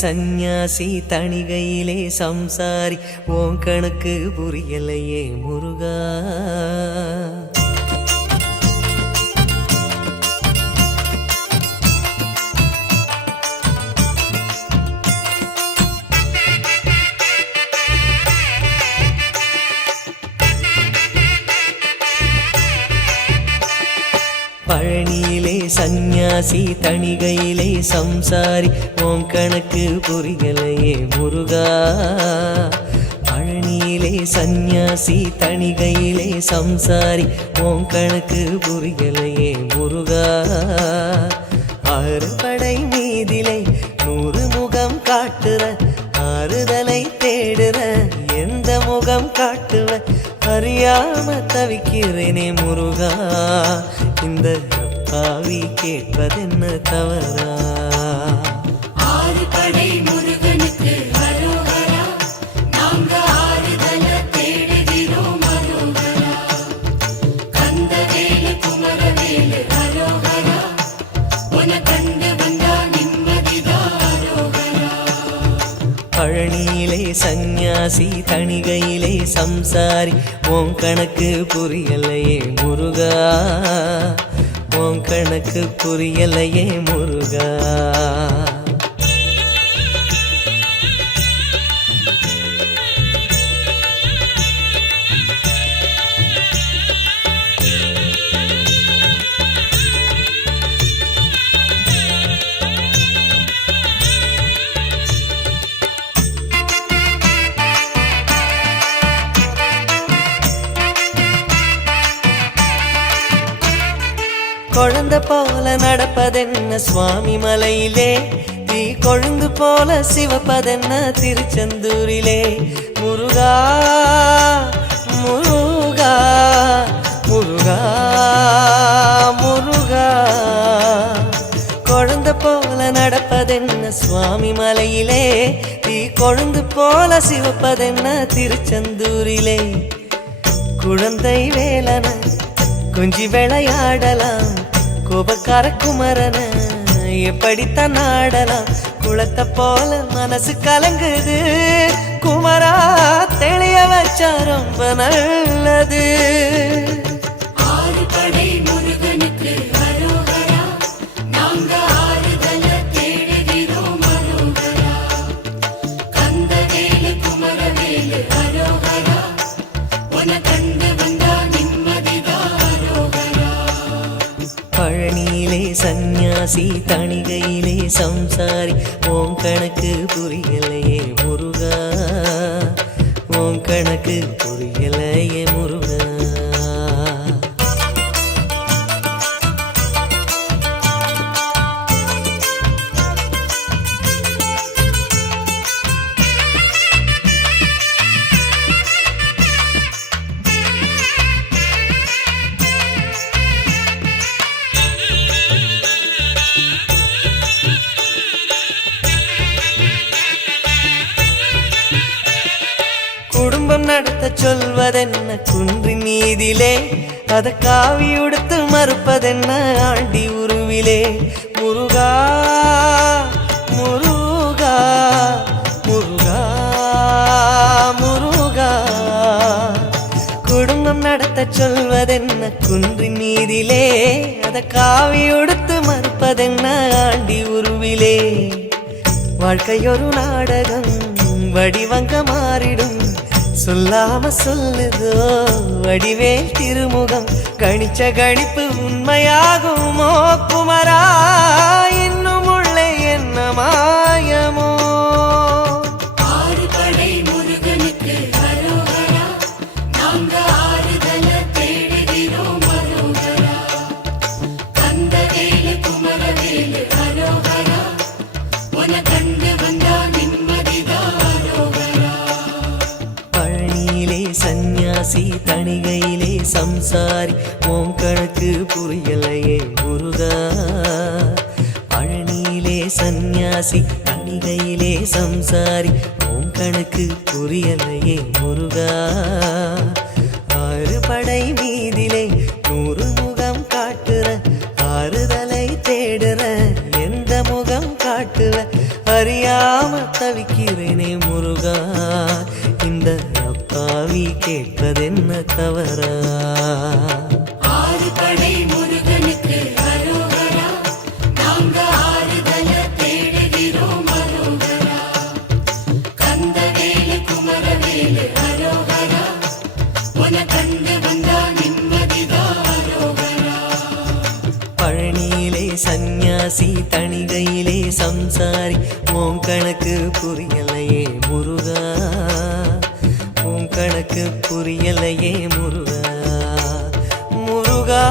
சந்நியாசி தணிகையிலே சம்சாரி ஓம் கணக்கு புரியலையே முருகா. பழனியிலே சந்நியாசி தணிகையிலே சம்சாரி ஓம் கணக்கு புரியலையே முருகா. பழனியிலே சந்நியாசி தணிகையிலே சம்சாரி ஓம் கணக்கு புரியலையே முருகா. ஆறு படை மீதிலே 100 முகம் காட்டுற ஆறுதலை தேடுற எந்த முகம் காட்டுவ அறியாம தவிக்கிறேனே முருகா. இந்த பாவி கேட்பதென்ன தவறா? ஆறு படை முருகனுக்கு அரோகரா, நாங்க ஆறுதல தேடுகிறோம் அரோகரா. கந்தவேலு குமரவேலு அரோகரா, உன கண்டு வந்தா நிம்மதிதான் அரோகரா. பழனியிலே சந்நியாசி தணிகையிலே சம்சாரி ஓம் கணக்கு புரியலையே முருகா. ஓம் கணக்கு புரியலையே முருகா. குழந்தை போல நடப்பதென்ன சுவாமி மலையிலே, தீ கொழுந்து போல சிவப்பதென்ன திருச்செந்தூரிலே. முருகா முருகா முருகா முருகா. குழந்தை போல நடப்பதென்ன சுவாமி மலையிலே, தீ கொழுந்து போல சிவப்பதென்ன திருச்செந்தூரிலே. குழந்தை வேலன கொஞ்சி விளையாடலாம், கோபக்கார குமரன எப்படித்தான் ஆடலாம். குளத்தை போல மனசு கலங்குது குமரா, தெளிய வச்சா ரொம்ப நல்லது. ஆறு படை முருகனுக்கு அரோகரா, நாங்க ஆறுதல தேடுகிறோம் அரோகரா. கந்தவேலு குமரவேலு அரோகரா, உன கண்டு வந்தா நிம்மதிதான் அரோகரா. பழனியிலே சந்நியாசி தணிகையிலே சம்சாரி ஓம் கணக்கு புரியலையே முருகா. ஓம் கணக்கு புரியலையே முருகா. குடும்பம் நடத்த சொல்வதென்ன குன்றின் மீதிலே, அத காவி உடுத்து மறுப்பதென்ன ஆண்டி உருவிலே. முருகா முருகா முருகா முருகா. குடும்பம் நடத்த சொல்வதென்ன குன்றின் மீதிலே, அத காவி உடுத்து மறுப்பதென்ன ஆண்டி உருவிலே. வாழ்க்கையொரு நாடகம் வடிவங்க மாறிடும், சொல்லாம சொல்லுதோ வடிவேல் திருமுகம். கணிச்ச கணிப்பு உண்மையாகுமோ குமரா, இன்னும் உள்ளே என்ன மாயமோ. ஆறு படை முருகனுக்கு அரோகரா, நாங்க ஆறுதல தேடுகிறோம் அரோகரா. கந்தவேலு குமரவேலு அரோகரா, உன கண்டு வந்தா நிம்மதிதான் அரோகரா. பழனியிலே சந்நியாசி தணிகையிலே சம்சாரி ஓம் கணக்கு புரியலையே முருகா. சந்நியாசி தணிகையிலே சம்சாரி உன் கணக்கு புரியலையே முருகா. 6 படை மீதிலே 100 முகம் காட்டுற ஆறுதலை தேடுற எந்த முகம் காட்டுவ அறியாம தவிக்கிறேனே முருகா. இந்த அப்பாவி கேட்பதென்ன தவறா? 6 படை முருகனுக்கு அரோகரா, நாங்க ஆறுதல தேடுகிறோம் அரோகரா. கந்தவேலு குமரவேலு அரோகரா, உன கண்டு வந்தா நிம்மதிதான் அரோகரா. பழனியிலே சந்நியாசி தணிகையிலே சம்சாரி உன் கணக்கு புரியலையே முருகா. உன் கணக்கு புரியலையே முருகா. முருகா